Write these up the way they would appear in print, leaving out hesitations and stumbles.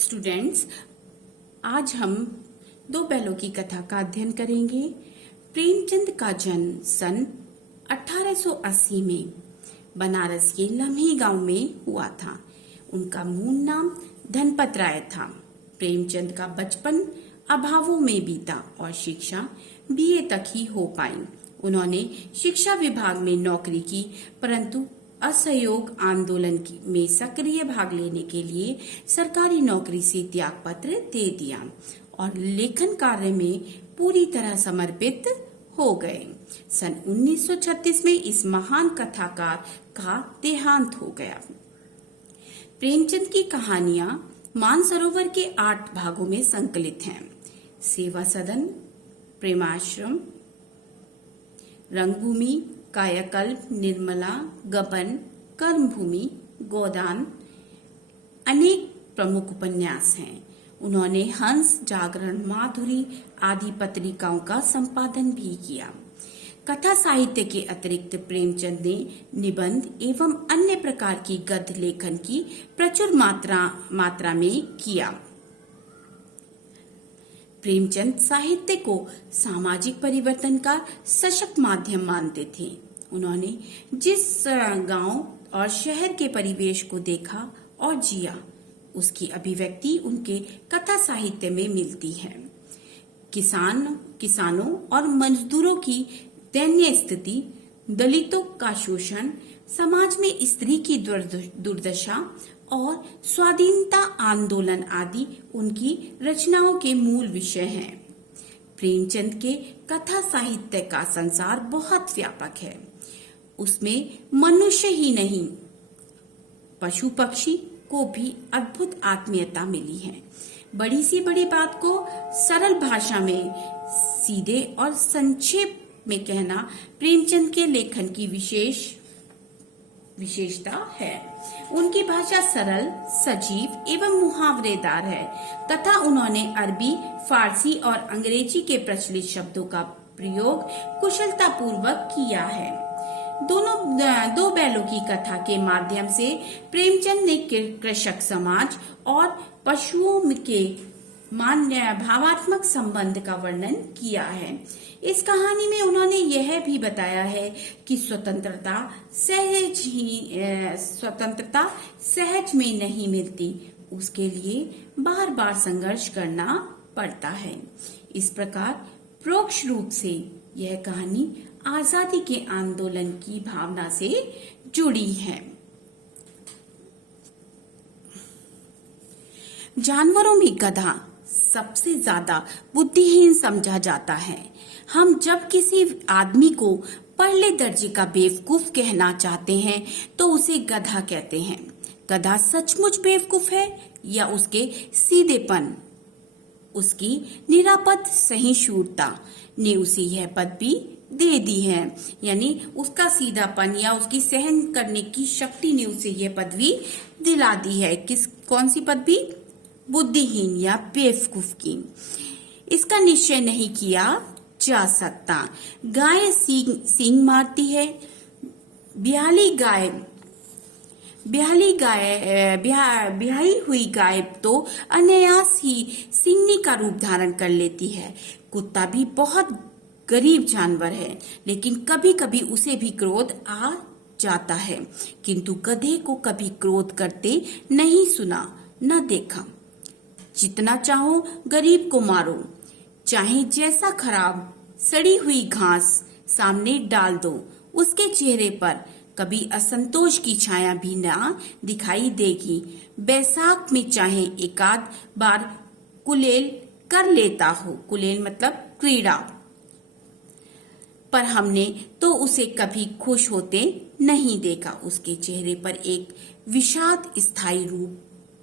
Students, आज हम दो बैलों की कथा का अध्ययन करेंगे। प्रेमचंद का जन्म सन 1880 में बनारस के लम्हे गांव में हुआ था। उनका मूल नाम धनपत राय था। प्रेमचंद का बचपन अभावों में बीता और शिक्षा बीए तक ही हो पाई। उन्होंने शिक्षा विभाग में नौकरी की, परंतु असहयोग आंदोलन में सक्रिय भाग लेने के लिए सरकारी नौकरी से त्याग पत्र दे दिया और लेखन कार्य में पूरी तरह समर्पित हो गए। सन 1936 में इस महान कथाकार का देहांत हो गया। प्रेमचंद की कहानियां मानसरोवर के 8 भागों में संकलित हैं। सेवा सदन, प्रेमाश्रम, रंगभूमि, कायाकल्प, निर्मला, गबन, कर्मभूमि, गोदान अनेक प्रमुख उपन्यास हैं। उन्होंने हंस, जागरण, माधुरी आदि पत्रिकाओं का संपादन भी किया। कथा साहित्य के अतिरिक्त प्रेमचंद ने निबंध एवं अन्य प्रकार की गद्य लेखन की प्रचुर मात्रा में किया। प्रेमचंद साहित्य को सामाजिक परिवर्तन का सशक्त माध्यम मानते थे। उन्होंने जिस गांव और शहर के परिवेश को देखा और जिया, उसकी अभिव्यक्ति उनके कथा साहित्य में मिलती है। किसानों और मजदूरों की दयनीय स्थिति, दलितों का शोषण, समाज में स्त्री की दुर्दशा और स्वाधीनता आंदोलन आदि उनकी रचनाओं के मूल विषय हैं। प्रेमचंद के कथा साहित्य का संसार बहुत व्यापक है। उसमें मनुष्य ही नहीं, पशु पक्षी को भी अद्भुत आत्मीयता मिली है। बड़ी सी बड़ी बात को सरल भाषा में सीधे और संक्षेप में कहना प्रेमचंद के लेखन की विशेषता है। उनकी भाषा सरल, सजीव एवं मुहावरेदार है तथा उन्होंने अरबी, फारसी और अंग्रेजी के प्रचलित शब्दों का प्रयोग कुशलता पूर्वक किया है। दो बैलों की कथा के माध्यम से प्रेमचंद ने कृषक समाज और पशुओं के भावात्मक संबंध का वर्णन किया है। इस कहानी में उन्होंने यह भी बताया है कि स्वतंत्रता सहज में नहीं मिलती, उसके लिए बार बार संघर्ष करना पड़ता है। इस प्रकार परोक्ष रूप से यह कहानी आजादी के आंदोलन की भावना से जुड़ी है। जानवरों में गधा सबसे ज्यादा बुद्धिहीन समझा जाता है। हम जब किसी आदमी को पहले दर्जे का बेवकूफ कहना चाहते हैं तो उसे गधा कहते हैं। गधा सचमुच बेवकूफ है या उसके सीधेपन, उसकी निरापद सहिष्णुता ने उसे यह पदवी दे दी है, यानी उसका सीधापन या उसकी सहन करने की शक्ति ने उसे यह पदवी दिला दी है। कौन सी पदवी? बुद्धिहीन या बेवकूफ की। इसका निश्चय नहीं किया जा सकता। गाय सींग मारती है। ब्याही हुई गाय तो अनायास ही सिंगनी का रूप धारण कर लेती है। कुत्ता भी बहुत गरीब जानवर है, लेकिन कभी कभी उसे भी क्रोध आ जाता है, किंतु गधे को कभी क्रोध करते नहीं सुना न देखा। जितना चाहो गरीब को मारो, चाहे जैसा खराब सड़ी हुई घास सामने डाल दो, उसके चेहरे पर कभी असंतोष की छाया भी ना दिखाई देगी। बैसाख में चाहे एकाध बार कुलेल कर लेता हो, कुलेल मतलब क्रीड़ा, पर हमने तो उसे कभी खुश होते नहीं देखा। उसके चेहरे पर एक विषाद स्थायी रूप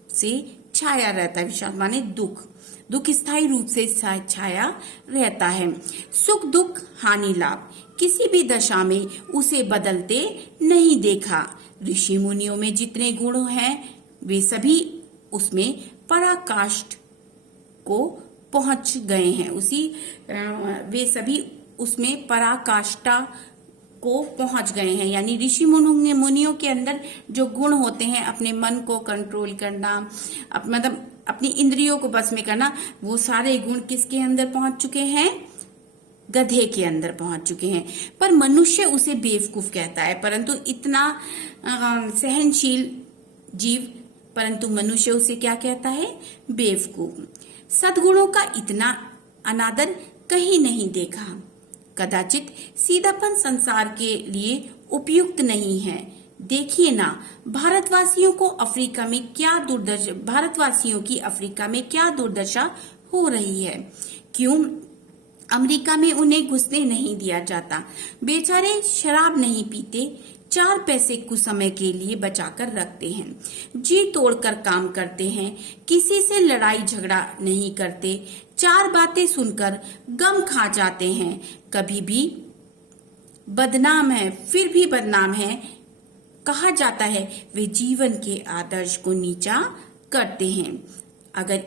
से छाया रहता है। विषाद माने दुख स्थायी रूप से छाया रहता है। सुख दुख हानि लाभ किसी भी दशा में उसे बदलते नहीं देखा। ऋषि मुनियों में जितने गुण हैं वे सभी उसमें पराकाष्ठ को पहुंच गए हैं। वे सभी उसमें पराकाष्ठा को पहुंच गए हैं। यानी ऋषि मुनियों के अंदर जो गुण होते हैं, अपने मन को कंट्रोल करना, मतलब अपनी इंद्रियों को बस में करना, वो सारे गुण किसके अंदर पहुंच चुके हैं? गधे के अंदर पहुंच चुके हैं। पर मनुष्य उसे बेवकूफ कहता है, परंतु इतना सहनशील जीव, परंतु मनुष्य उसे क्या कहता है? बेवकूफ। सद्गुणों का इतना अनादर कहीं नहीं देखा। कदाचित सीधापन संसार के लिए उपयुक्त नहीं है। देखिए ना, भारतवासियों की अफ्रीका में क्या दुर्दशा हो रही है। क्यों अमेरिका में उन्हें घुसने नहीं दिया जाता? बेचारे शराब नहीं पीते, 4 पैसे कुछ समय के लिए बचाकर रखते हैं, जी तोड़कर काम करते हैं, किसी से लड़ाई झगड़ा नहीं करते, 4 बातें सुनकर गम खा जाते हैं, कभी भी बदनाम है फिर भी बदनाम है। कहा जाता है वे जीवन के आदर्श को नीचा करते हैं। अगर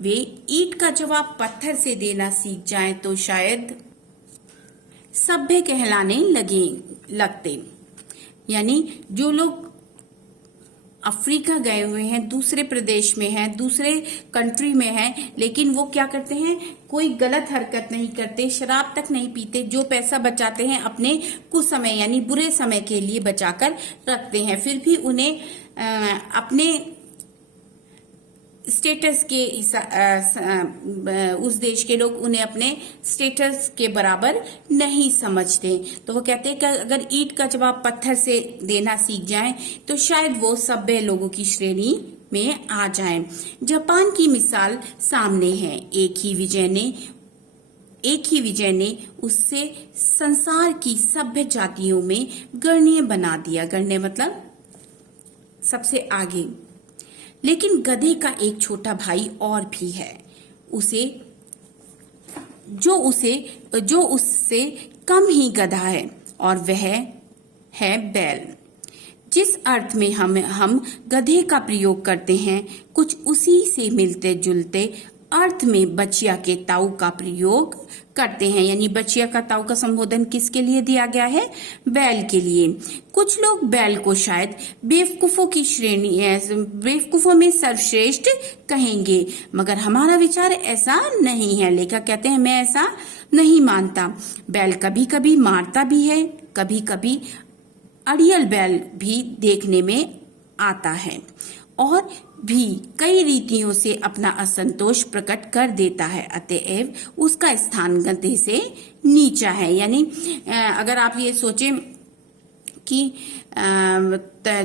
वे ईंट का जवाब पत्थर से देना सीख जाएं तो शायद सभ्य कहलाने लगते। यानी जो लोग अफ्रीका गए हुए हैं, दूसरे प्रदेश में हैं, दूसरे कंट्री में हैं, लेकिन वो क्या करते हैं? कोई गलत हरकत नहीं करते, शराब तक नहीं पीते, जो पैसा बचाते हैं अपने कुछ समय यानी बुरे समय के लिए बचाकर रखते हैं, फिर भी उन्हें अपने स्टेटस के उस देश के लोग उन्हें अपने स्टेटस के बराबर नहीं समझते। तो वो कहते हैं कि अगर ईंट का जवाब पत्थर से देना सीख जाएं तो शायद वो सभ्य लोगों की श्रेणी में आ जाएं। जापान की मिसाल सामने है। एक ही विजय ने उससे संसार की सभ्य जातियों में गणनीय बना दिया। गणनीय मतलब सबसे आगे। लेकिन गधे का एक छोटा भाई और भी है, जो उससे कम ही गधा है, और वह है बैल। जिस अर्थ में हम गधे का प्रयोग करते हैं, कुछ उसी से मिलते जुलते अर्थ में बचिया के ताऊ का प्रयोग करते हैं। यानी बचिया का ताऊ का संबोधन किसके लिए दिया गया है? बैल के लिए। कुछ लोग बैल को शायद बेवकूफों में सर्वश्रेष्ठ कहेंगे, मगर हमारा विचार ऐसा नहीं है। लेखक कहते हैं मैं ऐसा नहीं मानता। बैल कभी कभी मारता भी है, कभी कभी अड़ियल बैल भी देखने में आता है, और भी कई रीतियों से अपना असंतोष प्रकट कर देता है। अतएव उसका स्थान गधे से नीचा है। यानी अगर आप ये सोचें कि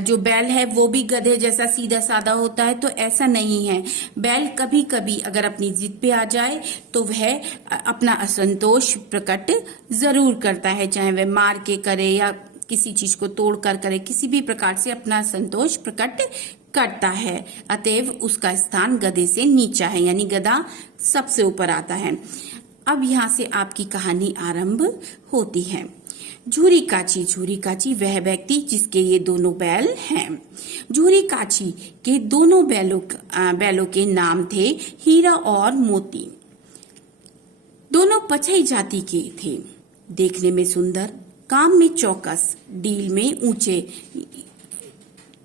जो बैल है वो भी गधे जैसा सीधा साधा होता है, तो ऐसा नहीं है। बैल कभी कभी अगर अपनी जिद पे आ जाए तो वह अपना असंतोष प्रकट जरूर करता है, चाहे वह मार के करे या किसी चीज को तोड़कर करे, किसी भी प्रकार से अपना संतोष प्रकट करता है। अतएव उसका स्थान गधे से नीचा है, यानी गधा सबसे ऊपर आता है। अब यहाँ से आपकी कहानी आरंभ होती है। झूरी काची वह व्यक्ति जिसके ये दोनों बैल हैं। झूरी काची के दोनों बैलों के नाम थे हीरा और मोती। दोनों पछई जाति के थे, देखने में सुंदर, काम में चौकस,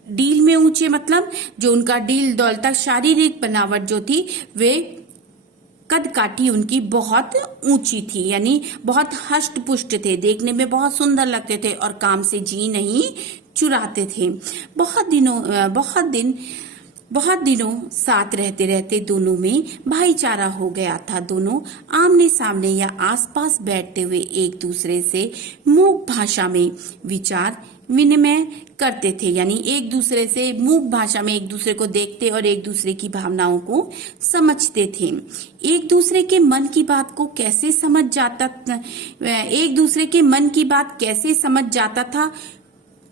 डील में ऊंचे मतलब जो उनका डील दौलता, शारीरिक बनावट जो थी वे कद काठी उनकी बहुत ऊंची थी, यानी बहुत हष्ट पुष्ट थे, देखने में बहुत सुंदर लगते थे और काम से जी नहीं चुराते थे। बहुत दिनों साथ रहते रहते दोनों में भाईचारा हो गया था। दोनों आमने सामने या आसपास बैठते हुए एक दूसरे से मूक भाषा में विचार विनिमय करते थे, यानी एक दूसरे से मूक भाषा में एक दूसरे को देखते और एक दूसरे की भावनाओं को समझते थे। एक दूसरे के मन की बात कैसे समझ जाता था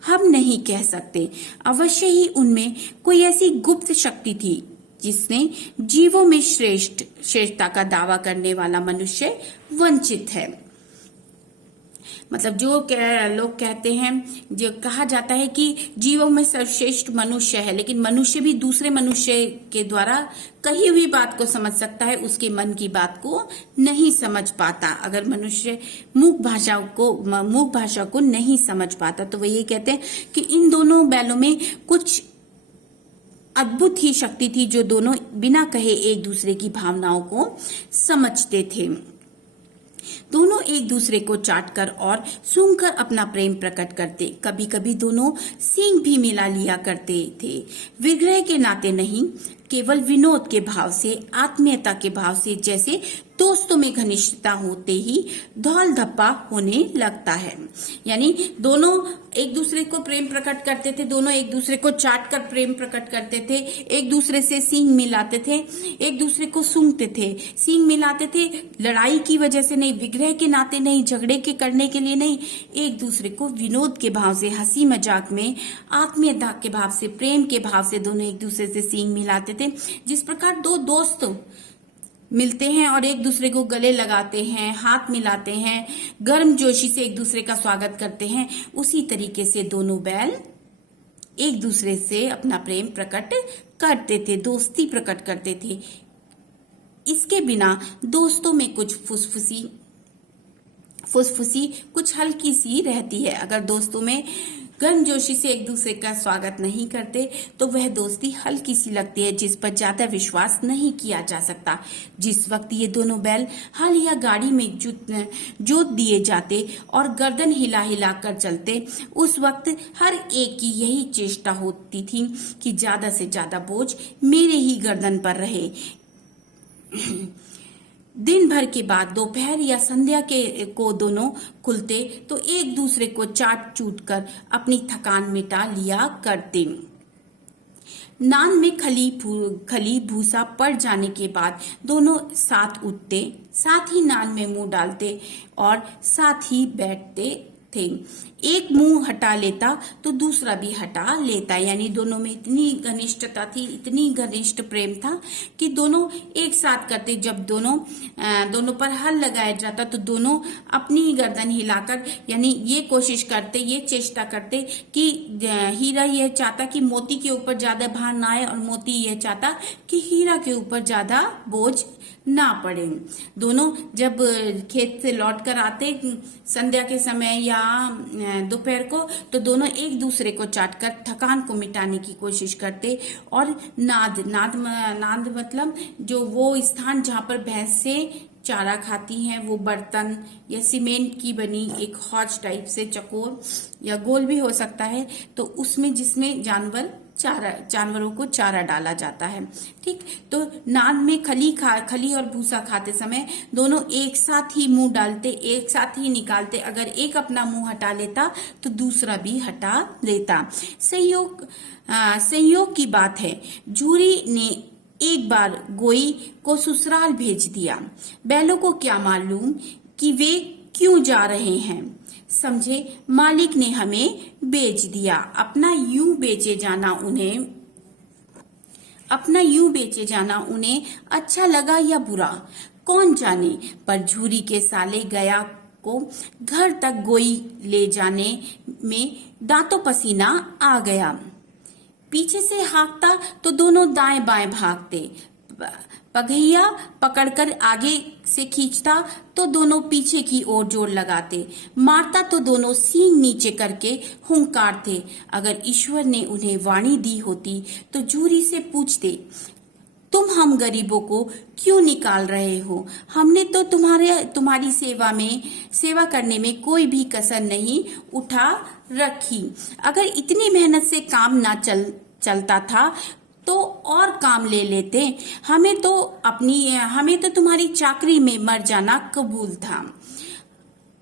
हम नहीं कह सकते। अवश्य ही उनमें कोई ऐसी गुप्त शक्ति थी जिसने जीवों में श्रेष्ठता का दावा करने वाला मनुष्य वंचित है। मतलब लोग कहते हैं, जो कहा जाता है कि जीवों में सर्वश्रेष्ठ मनुष्य है, लेकिन मनुष्य भी दूसरे मनुष्य के द्वारा कही हुई बात को समझ सकता है, उसके मन की बात को नहीं समझ पाता। अगर मनुष्य मूक भाषा को नहीं समझ पाता, तो वो ये कहते हैं कि इन दोनों बैलों में कुछ अद्भुत ही शक्ति थी, जो दोनों बिना कहे एक दूसरे की भावनाओं को समझते थे। दोनों एक दूसरे को चाटकर और सूंघकर अपना प्रेम प्रकट करते। कभी कभी दोनों सींग भी मिला लिया करते थे, विग्रह के नाते नहीं, केवल विनोद के भाव से, आत्मीयता के भाव से। जैसे दोस्तों में घनिष्ठता होते ही धौल धप्पा होने लगता है। यानी दोनों एक दूसरे को प्रेम प्रकट करते थे, दोनों एक दूसरे को चाट कर प्रेम प्रकट करते थे, एक दूसरे से सींग मिलाते थे, एक दूसरे को सूंघते थे, सींग मिलाते थे, लड़ाई की वजह से नहीं, विग्रह के नाते नहीं, झगड़े के करने के लिए नहीं, एक दूसरे को विनोद के भाव से, हंसी मजाक में, आत्मीयता के भाव से, प्रेम के भाव से दोनों एक दूसरे से सींग मिलाते थे। जिस प्रकार दो दोस्त मिलते हैं और एक दूसरे को गले लगाते हैं, हाथ मिलाते हैं, गर्मजोशी से एक दूसरे का स्वागत करते हैं, उसी तरीके से दोनों बैल एक दूसरे से अपना प्रेम प्रकट करते थे, दोस्ती प्रकट करते थे। इसके बिना दोस्तों में कुछ फुसफुसी कुछ हल्की सी रहती है। अगर दोस्तों में गर्मजोशी से एक दूसरे का स्वागत नहीं करते, तो वह दोस्ती हल्की सी लगती है, जिस पर ज्यादा विश्वास नहीं किया जा सकता। जिस वक्त ये दोनों बैल हल या गाड़ी में जोत दिए जाते और गर्दन हिला हिला कर चलते, उस वक्त हर एक की यही चेष्टा होती थी कि ज्यादा से ज्यादा बोझ मेरे ही गर्दन पर रहे। दिन भर के बाद दोपहर या संध्या को दोनों खुलते तो एक दूसरे को चाट चूट कर अपनी थकान मिटा लिया करते। नान में खली भूसा पड़ जाने के बाद दोनों साथ उठते, साथ ही नान में मुंह डालते और साथ ही बैठते थे। एक मुंह हटा लेता तो दूसरा भी हटा लेता। यानी दोनों में इतनी घनिष्ठता थी, इतनी घनिष्ठ प्रेम था कि दोनों एक साथ करते। जब दोनों पर हल लगाया जाता तो दोनों अपनी गर्दन हिलाकर, यानी ये कोशिश करते, ये चेष्टा करते कि हीरा यह चाहता कि मोती के ऊपर ज्यादा भार ना आए और मोती यह चाहता कि हीरा के ऊपर ज्यादा बोझ ना पड़े। दोनों जब खेत से लौट कर आते संध्या के समय या दोपहर को, तो दोनों एक दूसरे को चाटकर थकान को मिटाने की कोशिश करते और नाद मतलब जो वो स्थान जहाँ पर भैंस से चारा खाती हैं, वो बर्तन या सीमेंट की बनी एक हौज टाइप से, चकोर या गोल भी हो सकता है, तो उसमें जिसमें जानवरों को चारा डाला जाता है। ठीक, तो नान में खली और भूसा खाते समय दोनों एक साथ ही मुंह डालते, एक साथ ही निकालते। अगर एक अपना मुंह हटा लेता तो दूसरा भी हटा लेता। संयोग की बात है, झूरी ने एक बार गोई को ससुराल भेज दिया। बैलों को क्या मालूम कि वे क्यों जा रहे हैं। समझे, मालिक ने हमें बेच दिया। अपना यूं बेचे जाना उन्हें अच्छा लगा या बुरा, कौन जाने, पर झूरी के साले गया को घर तक गोई ले जाने में दांतों पसीना आ गया। पीछे से हाँकता तो दोनों दाएं बाएं भागते, पगहिया पकड़कर आगे से खींचता तो दोनों पीछे की ओर जोर लगाते, मारता तो दोनों सींग नीचे करके हुंकारते। अगर ईश्वर ने उन्हें वाणी दी होती तो झूरी से पूछते, तुम हम गरीबों को क्यों निकाल रहे हो? हमने तो तुम्हारी सेवा करने में कोई भी कसर नहीं उठा रखी। अगर इतनी मेहनत से काम ना चलता था तो और काम ले लेते। हमें तो तुम्हारी चाकरी में मर जाना कबूल था।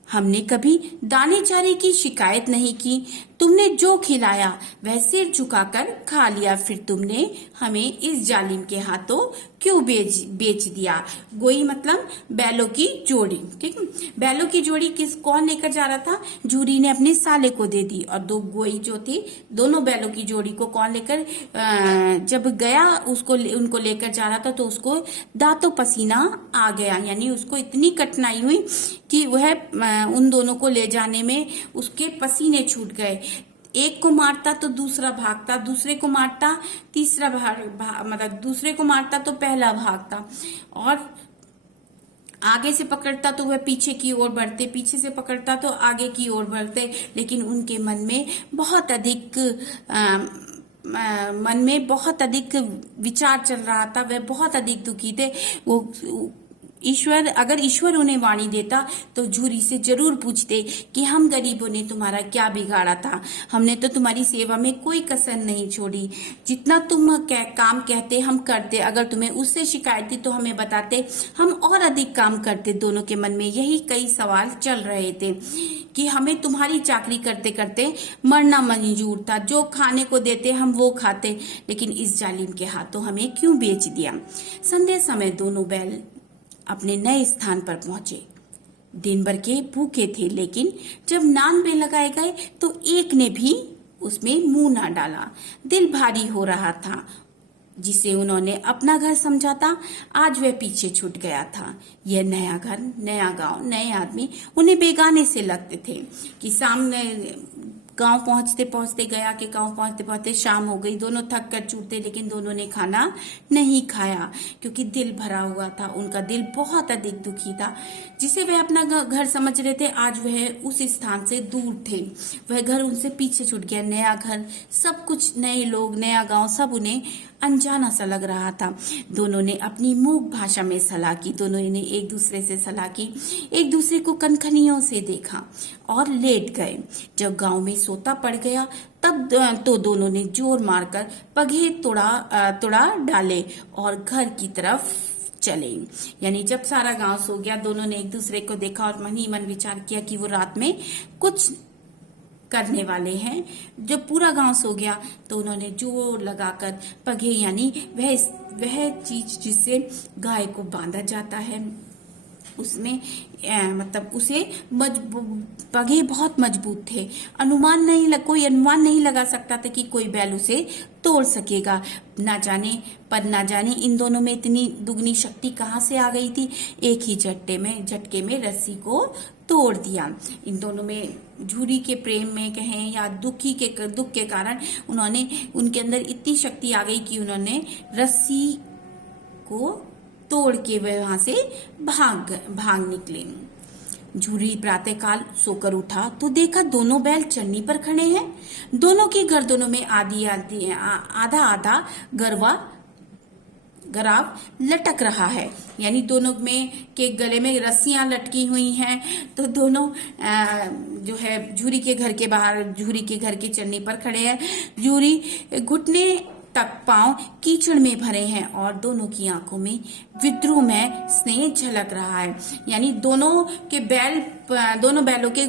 हमने कभी दाने चारे की शिकायत नहीं की, तुमने जो खिलाया वह सिर झुकाकर खा लिया, फिर तुमने हमें इस जालिम के हाथों क्यों बेच दिया। गोई मतलब बैलों की जोड़ी, ठीक है। बैलों की जोड़ी कौन लेकर जा रहा था? जूरी ने अपने साले को दे दी। और दो गोई जो थी, दोनों बैलों की जोड़ी को कौन लेकर जब गया उनको लेकर जा रहा था, तो उसको दांतों पसीना आ गया, यानी उसको इतनी कठिनाई हुई कि वह उन दोनों को ले जाने में उसके पसीने छूट गए। एक को मारता तो दूसरा भागता, दूसरे को मारता तीसरा मतलब दूसरे को मारता तो पहला भागता, और आगे से पकड़ता तो वह पीछे की ओर बढ़ते, पीछे से पकड़ता तो आगे की ओर बढ़ते। लेकिन उनके मन में बहुत अधिक विचार चल रहा था, वह बहुत अधिक दुखी थे। वो अगर ईश्वर उन्हें वाणी देता तो जूरी से जरूर पूछते कि हम गरीबों ने तुम्हारा क्या बिगाड़ा था, हमने तो तुम्हारी सेवा में कोई कसर नहीं छोड़ी, जितना तुम काम कहते हम करते, अगर तुम्हें उससे शिकायत थी तो हमें बताते, हम और अधिक काम करते। दोनों के मन में यही कई सवाल चल रहे थे कि हमें तुम्हारी चाकरी करते करते मरना मंजूर था, जो खाने को देते हम वो खाते, लेकिन इस जालिम के हाथों हमें क्यों बेच दिया। संध्या समय दोनों बैल अपने नए स्थान पर पहुंचे। दिन भर के भूखे थे, लेकिन जब नान में लगाए गए तो एक ने भी उसमें मुंह ना डाला। दिल भारी हो रहा था, जिसे उन्होंने अपना घर समझा था, आज वह पीछे छूट गया था। यह नया घर, नया गांव, नए आदमी उन्हें बेगाने से लगते थे कि सामने गांव पहुंचते पहुंचते गया कि गांव पहुंचते पहुंचते शाम हो गई। दोनों थक कर छूटते, लेकिन दोनों ने खाना नहीं खाया क्योंकि दिल भरा हुआ था। उनका दिल बहुत अधिक दुखी था। जिसे वह अपना घर समझ रहे थे, आज वह उस स्थान से दूर थे। वह घर उनसे पीछे छूट गया। नया घर, सब कुछ, नए लोग, नया गांव, सब उन्हें अनजाना सा लग रहा था। दोनों ने अपनी मूक भाषा में सलाह की। दोनों ने एक दूसरे से सलाह की, एक दूसरे को कनखनियों से देखा और लेट गए। जब गांव में सोता पड़ गया तब तो दोनों ने जोर मारकर पगे तुड़ा डाले और घर की तरफ चले। यानी जब सारा गांव सो गया, दोनों ने एक दूसरे को देखा और मन ही मन विचार किया कि वो रात में कुछ करने वाले हैं। जब पूरा गांव सो गया तो उन्होंने जोर लगाकर पगे, यानी वह चीज जिससे गाय को बांधा जाता है, उसमें मतलब उसे पगे बहुत मजबूत थे। कोई अनुमान नहीं लगा सकता था कि कोई बैल उसे तोड़ सकेगा। ना जाने इन दोनों में इतनी दुगनी शक्ति कहाँ से आ गई थी। एक ही झटके में रस्सी को तोड़ दिया। इन दोनों में झूरी के प्रेम में कहें या दुख के कारण उनके अंदर इतनी शक्ति आ गई कि उन्होंने रस्सी को तोड़ के वहां से भाग निकले। झूरी प्रातःकाल सोकर उठा तो देखा दोनों बैल चरनी पर खड़े हैं। दोनों की गर्दनों में आधा गराव लटक रहा है, यानी दोनों में के गले में रस्सियां लटकी हुई हैं। तो दोनों जो है झूरी के घर के बाहर, झूरी के घर की चरनी पर खड़े हैं। झूरी घुटने तक पांव कीचड़ में भरे हैं और दोनों की आंखों में विद्रोह में स्नेह झलक रहा है। यानी दोनों बैलों के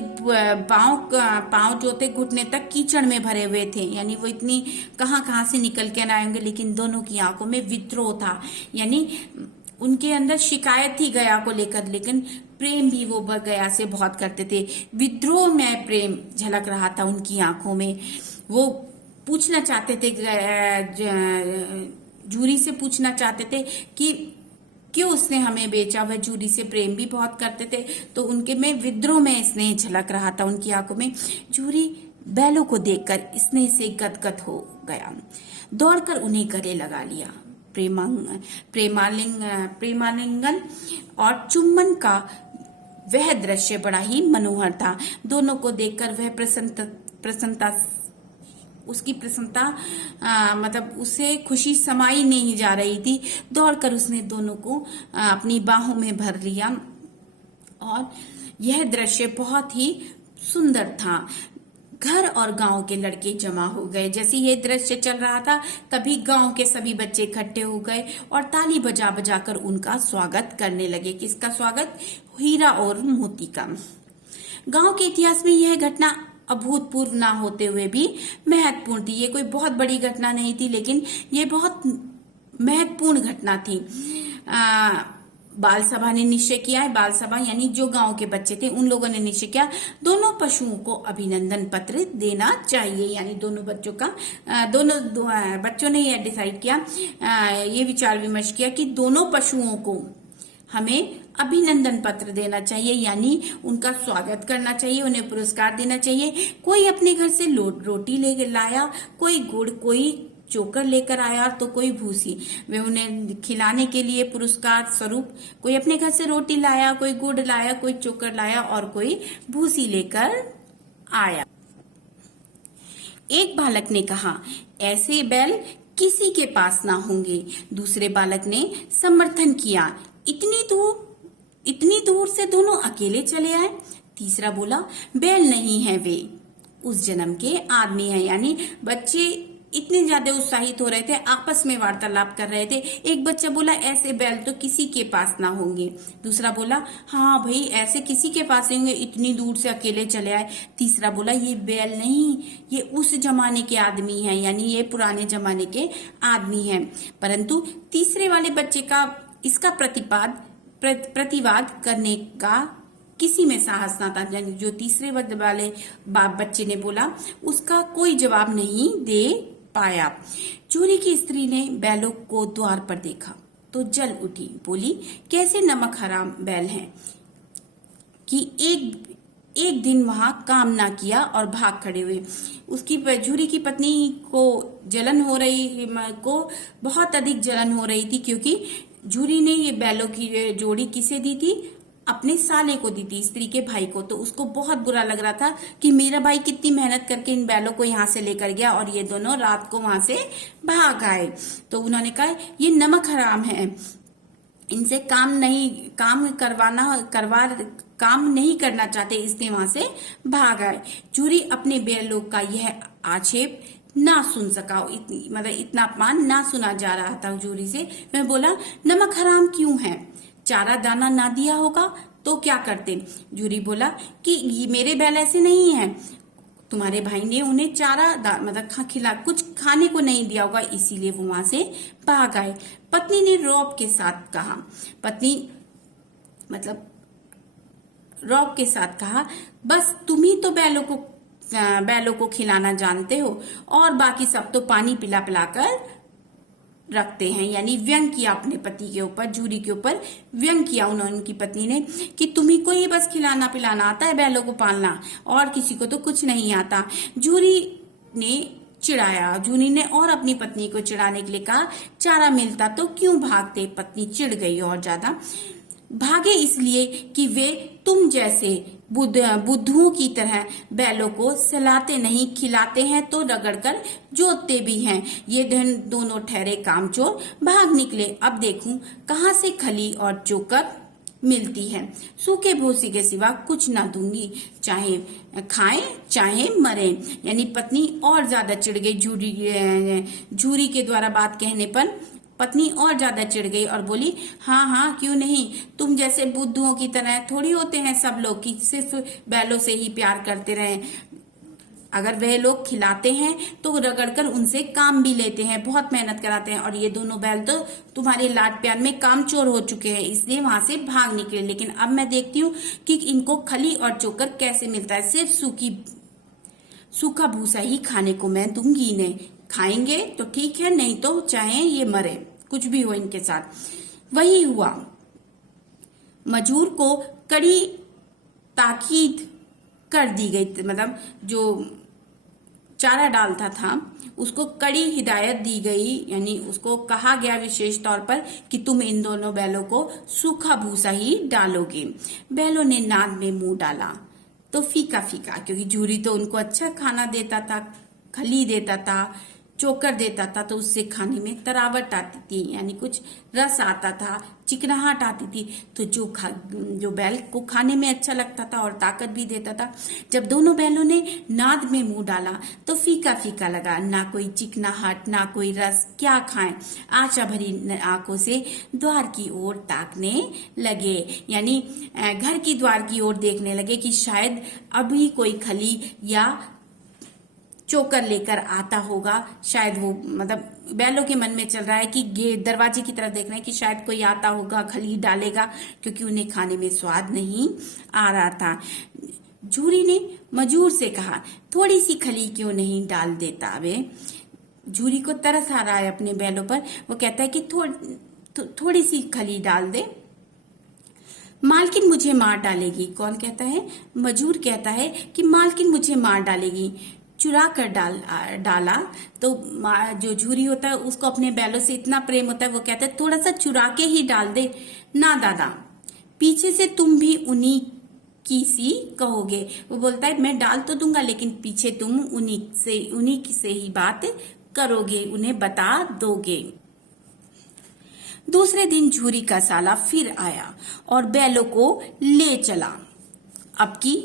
पांव जो थे घुटने तक कीचड़ में भरे हुए थे, यानी वो इतनी कहां से निकल के आएंगे, लेकिन दोनों की आंखों में विद्रोह था। यानी उनके अंदर शिकायत थी गया को लेकर, लेकिन प्रेम भी वो गया से बहुत करते थे। विद्रोह में प्रेम झलक रहा था उनकी आंखों में। वो पूछना चाहते थे, जूरी से पूछना चाहते थे कि क्यों उसने हमें बेचा। वह जूरी से प्रेम भी बहुत करते थे, तो उनके में विद्रोह में स्नेह झलक रहा था उनकी आंखों में। जूरी बैलों को देखकर स्नेह से गदगद हो गया, दौड़कर उन्हें गले लगा लिया। प्रेमालिंगन और चुम्बन का वह दृश्य बड़ा ही मनोहर था। दोनों को देखकर वह उसकी प्रसन्नता मतलब उसे खुशी समाई नहीं जा रही थी। दौड़कर उसने दोनों को अपनी बाहों में भर लिया और यह दृश्य बहुत ही सुंदर था। घर और गांव के लड़के जमा हो गए। जैसे ये दृश्य चल रहा था, तभी गांव के सभी बच्चे इकट्ठे हो गए और ताली बजा बजाकर उनका स्वागत करने लगे। किसका स्वागत? हीरा और मोती का। गांव के इतिहास में यह घटना अभूतपूर्व ना होते हुए भी महत्वपूर्ण थी। ये कोई बहुत बड़ी घटना नहीं थी, लेकिन ये बहुत महत्वपूर्ण घटना थी। बाल सभा ने निश्चय किया है, बाल सभा यानी जो गांव के बच्चे थे उन लोगों ने निश्चय किया दोनों पशुओं को अभिनंदन पत्र देना चाहिए। यानी दोनों बच्चों का दोनों बच्चों ने यह डिसाइड किया, ये विचार विमर्श किया कि दोनों पशुओं को हमें अभिनंदन पत्र देना चाहिए, यानी उनका स्वागत करना चाहिए, उन्हें पुरस्कार देना चाहिए। कोई अपने घर से रोटी ले लाया, कोई गुड़, कोई चोकर लेकर आया, तो कोई भूसी। वे उन्हें खिलाने के लिए पुरस्कार स्वरूप कोई अपने घर से रोटी लाया, कोई गुड़ लाया, कोई चोकर लाया और कोई भूसी लेकर आया। एक बालक ने कहा, ऐसे बैल किसी के पास ना होंगे। दूसरे बालक ने समर्थन किया, इतनी दूर से दोनों अकेले चले आए। तीसरा बोला, बैल नहीं है, वे उस जन्म के आदमी हैं। यानी बच्चे इतने ज्यादा उत्साहित हो रहे थे, आपस में वार्तालाप कर रहे थे। एक बच्चा बोला, ऐसे बैल तो किसी के पास ना होंगे। दूसरा बोला, हाँ भाई ऐसे किसी के पास होंगे, इतनी दूर से अकेले चले आए। तीसरा बोला, ये बैल नहीं, ये उस जमाने के आदमी हैं, यानी ये पुराने जमाने के आदमी हैं। परंतु तीसरे वाले बच्चे का इसका प्रतिवाद करने का किसी में साहस ना था। यानी जो तीसरे वाले बच्चे ने बोला, उसका कोई जवाब नहीं दे पाया। चोरी की स्त्री ने बैलों को द्वार पर देखा तो जल उठी, बोली, कैसे नमक हराम बैल हैं कि एक दिन वहां काम ना किया और भाग खड़े हुए। उसकी झूरी की पत्नी को बहुत अधिक जलन हो रही थी, क्योंकि झूरी ने ये बैलों की जोड़ी किसे दी थी? अपने साले को दी थी, स्त्री के भाई को। तो उसको बहुत बुरा लग रहा था कि मेरा भाई कितनी मेहनत करके इन बैलों को यहाँ से लेकर गया और ये दोनों रात को वहां से भाग आए। तो उन्होंने कहा, ये नमक हराम है, इनसे काम नहीं करना चाहते, इसलिए वहां से भाग आए। झूरी अपने बैलों का यह आक्षेप ना सुन सका, इतना अपमान ना सुना जा रहा था झूरी से। मैं बोला, नमक हराम क्यों है? चारा दाना ना दिया होगा तो क्या करते? झूरी बोला कि ये मेरे बैल ऐसे नहीं हैं, तुम्हारे भाई ने उन्हें कुछ खाने को नहीं दिया होगा, इसीलिए वो वहां से भाग आए। पत्नी ने रौब के साथ कहा, बस तुम ही तो बैलों को खिलाना जानते हो और बाकी सब तो पानी पिला पिलाकर रखते हैं। यानी व्यंग किया अपने पति के ऊपर, झूरी के ऊपर व्यंग किया उनकी पत्नी ने कि तुम्ही को ही बस खिलाना पिलाना आता है, बैलों को पालना, और किसी को तो कुछ नहीं आता। झूरी ने और अपनी पत्नी को चिढ़ाने के लिए कहा, चारा मिलता तो क्यों भागते? पत्नी चिढ़ गई और ज्यादा। भागे इसलिए कि वे तुम जैसे बुद्धुओं की तरह बैलों को सहलाते नहीं, खिलाते हैं तो रगड़कर जोतते भी हैं। ये दोनों ठहरे कामचोर, भाग निकले। अब देखूं कहां से खली और चोकर मिलती है। सूखे भूसी के सिवा कुछ ना दूंगी, चाहे खाएं चाहे मरे। यानी पत्नी और ज्यादा चिढ़ गई। झूरी के द्वारा बात कहने पर पत्नी और ज्यादा चिढ़ गई और बोली, हाँ क्यों नहीं, तुम जैसे बुद्धुओं की तरह थोड़ी होते हैं सब लोग कि सिर्फ बैलों से ही प्यार करते रहें। अगर वह लोग खिलाते हैं तो रगड़कर उनसे काम भी लेते हैं, बहुत मेहनत कराते हैं। और ये दोनों बैल तो तुम्हारे लाड प्यार में कामचोर हो चुके हैं, इसलिए वहां से भाग निकले। लेकिन अब मैं देखती हूँ कि इनको खली और चोकर कैसे मिलता है। सिर्फ सूखा भूसा ही खाने को मैं दूंगी इन्हें, खाएंगे तो ठीक है, नहीं तो चाहे ये मरे, कुछ भी हो इनके साथ। वही हुआ। मजूर को कड़ी ताकीद कर दी गई, जो चारा डालता था उसको कड़ी हिदायत दी गई। यानी उसको कहा गया विशेष तौर पर कि तुम इन दोनों बैलों को सूखा भूसा ही डालोगे। बैलों ने नाद में मुंह डाला तो फीका फीका, क्योंकि झूरी तो उनको अच्छा खाना देता था, खली देता था, चोकर देता था तो उससे खाने में तरावट आती थी, यानी कुछ रस आता था, चिकनाहट आती थी, तो जो बैल को खाने में अच्छा लगता था और ताकत भी देता था। जब दोनों बैलों ने नाद में मुंह डाला तो फीका फीका लगा, ना कोई चिकनाहट ना कोई रस, क्या खाएं। आशा भरी आंखों से द्वार की ओर ताकने लगे, यानी घर की द्वार की ओर देखने लगे कि शायद अभी कोई खली या चोकर लेकर आता होगा। शायद वो, मतलब बैलों के मन में चल रहा है कि दरवाजे की तरफ देख रहे हैं कि शायद कोई आता होगा, खली डालेगा, क्योंकि उन्हें खाने में स्वाद नहीं आ रहा था। झूरी ने मजूर से कहा, थोड़ी सी खली क्यों नहीं डाल देता वे। झूरी को तरस आ रहा है अपने बैलों पर। वो कहता है कि थोड़ी सी खली डाल दे। मालकिन मुझे मार डालेगी। कौन कहता है? मजूर कहता है कि मालकिन मुझे मार डालेगी। चुरा कर डाला तो जो झूरी होता है उसको अपने बैलों से इतना प्रेम होता है, वो कहता है थोड़ा सा चुरा के ही डाल दे ना दादा, पीछे से तुम भी उन्हीं की सी कहोगे। वो बोलता है मैं डाल तो दूंगा लेकिन पीछे तुम उन्हीं से ही बात करोगे, उन्हें बता दोगे। दूसरे दिन झूरी का साला फिर आया और बैलों को ले चला। अब की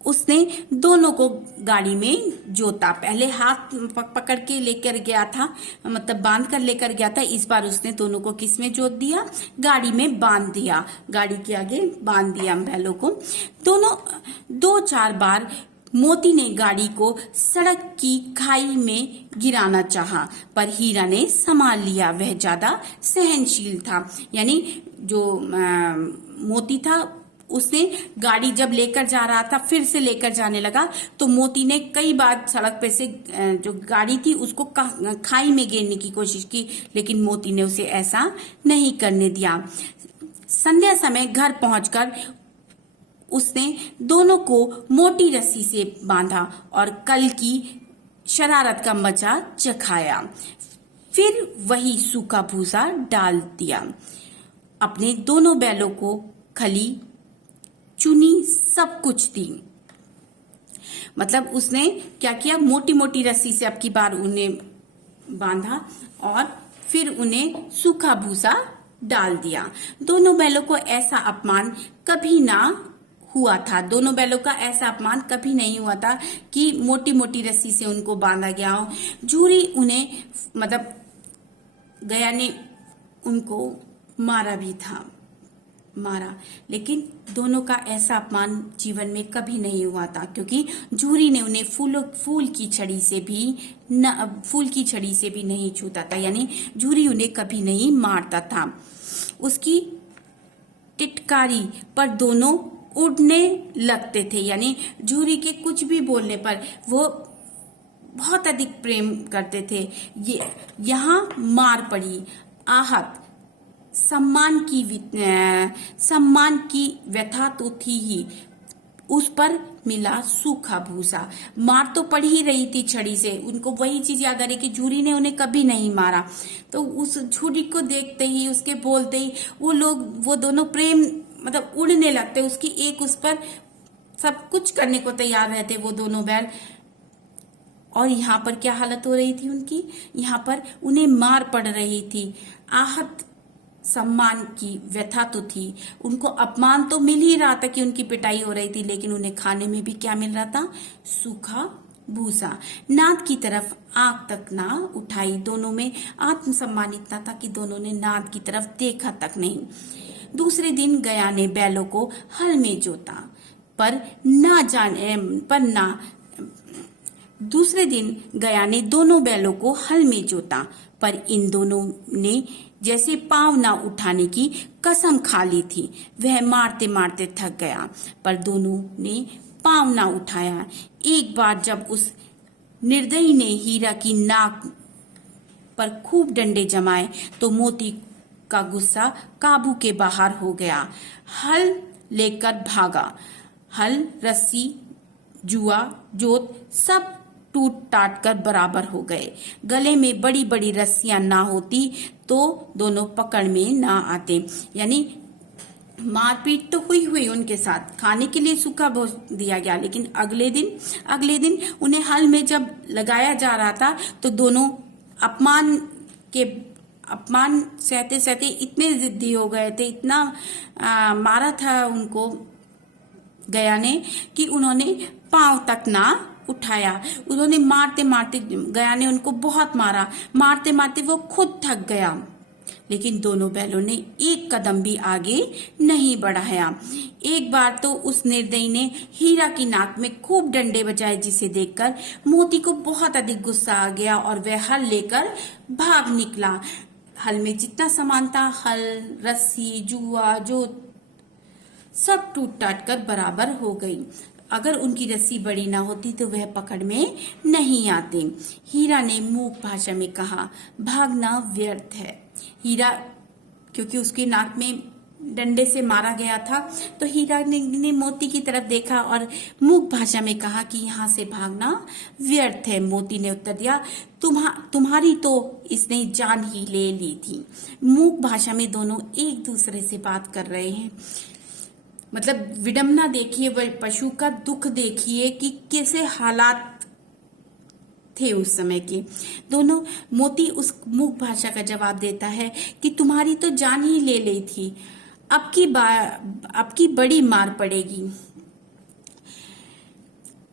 उसने दोनों को गाड़ी में जोता। पहले हाथ पकड़ के लेकर गया था, मतलब बांध कर लेकर गया था। इस बार उसने दोनों को किस में जोत दिया? गाड़ी में बांध दिया, गाड़ी के आगे बांध दिया बैलों को। दोनों 2-4 बार मोती ने गाड़ी को सड़क की खाई में गिराना चाहा, पर हीरा ने संभाल लिया। वह ज्यादा सहनशील था, यानी जो मोती था उसने गाड़ी जब लेकर जा रहा था फिर से लेकर जाने लगा, तो मोती ने कई बार सड़क पे से जो गाड़ी थी उसको खाई में गिरने की कोशिश की, लेकिन मोती ने उसे ऐसा नहीं करने दिया। संध्या समय घर पहुंचकर उसने दोनों को मोटी रस्सी से बांधा और कल की शरारत का मजा चखाया। फिर वही सूखा भूसा डाल दिया। अपने दोनों बैलों को खली, चुनी, सब कुछ दी। मतलब उसने क्या किया? मोटी मोटी रस्सी से अब की बार उन्हें बांधा और फिर उन्हें सूखा भूसा डाल दिया। दोनों बैलों को ऐसा अपमान कभी ना हुआ था। दोनों बैलों का ऐसा अपमान कभी नहीं हुआ था कि मोटी मोटी रस्सी से उनको बांधा गया हो। झूरी उन्हें, मतलब गया ने उनको मारा भी था, लेकिन दोनों का ऐसा अपमान जीवन में कभी नहीं हुआ था, क्योंकि झूरी ने उन्हें फूल की छड़ी से भी नहीं छूता था, यानी झूरी उन्हें कभी नहीं मारता था। उसकी टिटकारी पर दोनों उड़ने लगते थे, यानी झूरी के कुछ भी बोलने पर वो बहुत अधिक प्रेम करते थे। यहाँ मार पड़ी, आहत, सम्मान की व्यथा तो थी ही, उस पर मिला सूखा भूसा। मार तो पड़ ही रही थी छड़ी से, उनको वही चीज याद आ रही कि झूरी ने उन्हें कभी नहीं मारा। तो उस झूरी को देखते ही, उसके बोलते ही वो दोनों प्रेम, मतलब उड़ने लगते। उसकी एक उस पर सब कुछ करने को तैयार रहते वो दोनों बैल। और यहाँ पर क्या हालत हो रही थी उनकी? यहाँ पर उन्हें मार पड़ रही थी, आहत, सम्मान की व्यथा तो थी। उनको अपमान तो मिल ही रहा था कि उनकी पिटाई हो रही थी, लेकिन उन्हें खाने में भी क्या मिल रहा था? सूखा भूसा। नाद की तरफ आंख तक ना उठाई। दोनों में आत्मसम्मान इतना था कि दोनों ने नाद की तरफ देखा तक नहीं। दूसरे दिन गया ने बैलों को हल में जोता, दूसरे दिन गया ने दोनों बैलों को हल में जोता, पर इन दोनों ने जैसे पांव ना उठाने की कसम खा ली थी। वह मारते मारते थक गया, पर दोनों ने पांव ना उठाया। एक बार जब उस निर्दयी ने हीरा की नाक पर खूब डंडे जमाए तो मोती का गुस्सा काबू के बाहर हो गया। हल लेकर भागा। हल, रस्सी, जुआ, जोत सब टूट टाट कर बराबर हो गए। गले में बड़ी बड़ी रस्सियां ना होती तो दोनों पकड़ में ना आते, यानी मारपीट तो हुई उनके साथ, खाने के लिए सूखा भोजन दिया गया, लेकिन अगले दिन उन्हें हल में जब लगाया जा रहा था तो दोनों अपमान सहते सहते इतने जिद्दी हो गए थे, इतना मारा था उनको गया ने कि उन्होंने पांव तक ना उठाया। उन्होंने मारते मारते गया ने उनको बहुत मारा, मारते मारते वो खुद थक गया, लेकिन दोनों बैलों ने एक कदम भी आगे नहीं बढ़ाया। एक बार तो उस निर्दयी ने हीरा की नाक में खूब डंडे बजाए, जिसे देखकर मोती को बहुत अधिक गुस्सा आ गया और वह हल लेकर भाग निकला। हल में जितना सामान था, हल, रस्सी, जुआ, जो सब टूट टाट कर बराबर हो गई। अगर उनकी रस्सी बड़ी ना होती तो वह पकड़ में नहीं आते। हीरा ने मूक भाषा में कहा, भागना व्यर्थ है। हीरा, क्योंकि उसकी नाक में डंडे से मारा गया था, तो हीरा ने मोती की तरफ देखा और मूक भाषा में कहा कि यहाँ से भागना व्यर्थ है। मोती ने उत्तर दिया, तुम्हारी तो इसने जान ही ले ली थी। मूक भाषा में दोनों एक दूसरे से बात कर रहे हैं। मतलब विडंबना देखिए, वह पशु का दुख देखिए कि कैसे हालात थे उस समय के। दोनों, मोती उस मूक भाषा का जवाब देता है कि तुम्हारी तो जान ही ले ली थी, अब की बड़ी मार पड़ेगी।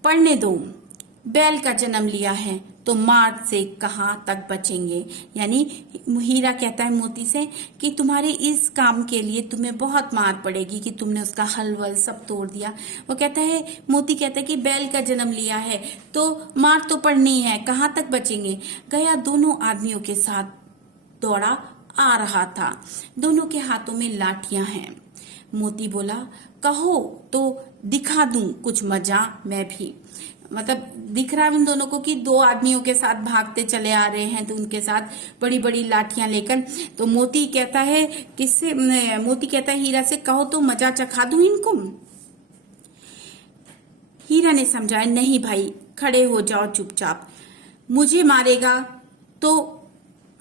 पढ़ने दो, बैल का जन्म लिया है तो मार से कहां तक बचेंगे। यानी हीरा कहता है मोती से कि तुम्हारे इस काम के लिए तुम्हें बहुत मार पड़ेगी कि तुमने उसका हल वल सब तोड़ दिया। वो कहता है, मोती कहता है कि बैल का जन्म लिया है तो मार तो पड़नी है, कहां तक बचेंगे। गया दोनों आदमियों के साथ दौड़ा आ रहा था। दोनों के हाथों में लाठियां हैं। मोती बोला, कहो तो दिखा दूं कुछ मजा मैं भी। मतलब दिख रहा है उन दोनों को कि दो आदमियों के साथ भागते चले आ रहे हैं, तो उनके साथ बड़ी बड़ी लाठियां लेकर। तो मोती कहता है हीरा से, कहो तो मजा चखा दूं इनको। हीरा ने समझाया, नहीं भाई, खड़े हो जाओ चुपचाप, मुझे मारेगा तो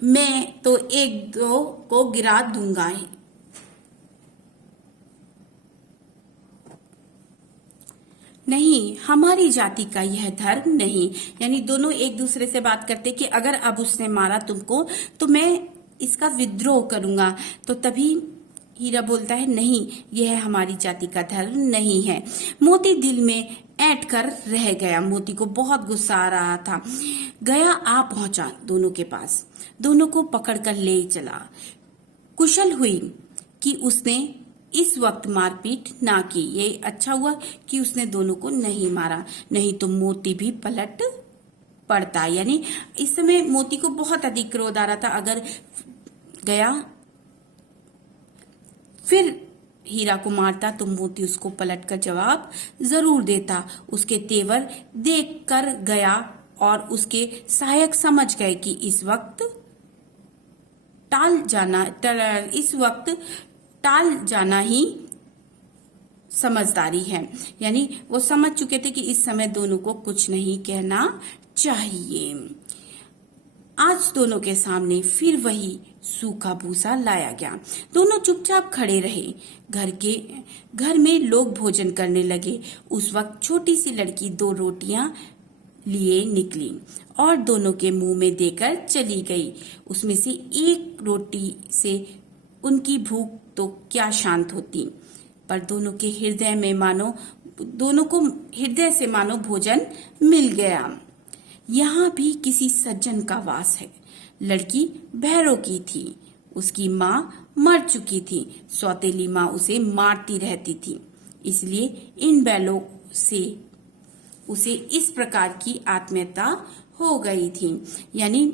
मैं तो एक दो को गिरा दूंगा। नहीं, हमारी जाति का यह धर्म नहीं। यानी दोनों एक दूसरे से बात करते कि अगर अब उसने मारा तुमको तो मैं इसका विद्रोह करूंगा। तो तभी हीरा बोलता है, नहीं, यह हमारी जाति का धर्म नहीं है। मोती दिल में ऐंठ कर रह गया। मोती को बहुत गुस्सा आ रहा था। गया आ पहुंचा दोनों के पास, दोनों को पकड़कर ले चला। कुशल हुई कि उसने इस वक्त मारपीट ना की। ये अच्छा हुआ कि उसने दोनों को नहीं मारा, नहीं तो मोती भी पलट पड़ता। यानी इस समय मोती को बहुत अधिक क्रोध आ रहा था। अगर गया फिर हीरा को मारता तो मोती उसको पलटकर जवाब जरूर देता। उसके तेवर देखकर गया और उसके सहायक समझ गए कि इस वक्त टाल जाना ही समझदारी है। यानी वो समझ चुके थे कि इस समय दोनों को कुछ नहीं कहना चाहिए। आज दोनों के सामने फिर वही सूखा भूसा लाया गया। दोनों चुपचाप खड़े रहे। घर में लोग भोजन करने लगे। उस वक्त छोटी सी लड़की 2 रोटियां लिए निकली और दोनों के मुंह में देकर चली गई। उसमें से एक रोटी से उनकी भूख तो क्या शांत होती, पर दोनों को हृदय से मानो भोजन मिल गया। यहाँ भी किसी सज्जन का वास है। लड़की भैरों की थी। उसकी माँ मर चुकी थी। सौतेली माँ उसे मारती रहती थी, इसलिए इन बैलों से उसे इस प्रकार की आत्मीयता हो गई थी। यानी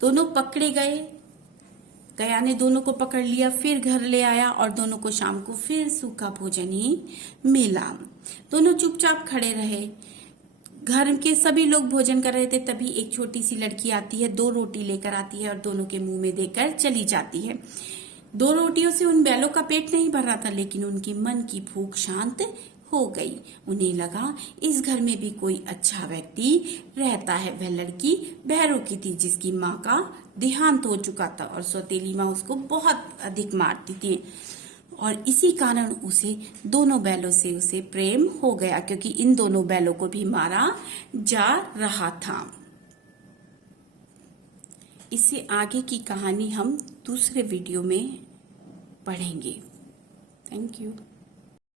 दोनों पकड़े गए। गया ने दोनों को पकड़ लिया, फिर घर ले आया और दोनों को शाम को फिर सूखा भोजन ही मिला। दोनों चुपचाप खड़े रहे। घर के सभी लोग भोजन कर रहे थे। तभी एक छोटी सी लड़की आती है, 2 रोटी लेकर आती है और दोनों के मुंह में देकर चली जाती है। 2 रोटियों से उन बैलों का पेट नहीं भर रहा था, लेकिन उनके मन की भूख शांत हो गई। उन्हें लगा इस घर में भी कोई अच्छा व्यक्ति रहता है। वह लड़की भैरों की थी, जिसकी माँ का देहांत हो चुका था और सौतेली माँ उसको बहुत अधिक मारती थी और इसी कारण उसे दोनों बैलों से उसे प्रेम हो गया, क्योंकि इन दोनों बैलों को भी मारा जा रहा था। इससे आगे की कहानी हम दूसरे वीडियो में पढ़ेंगे। Thank you.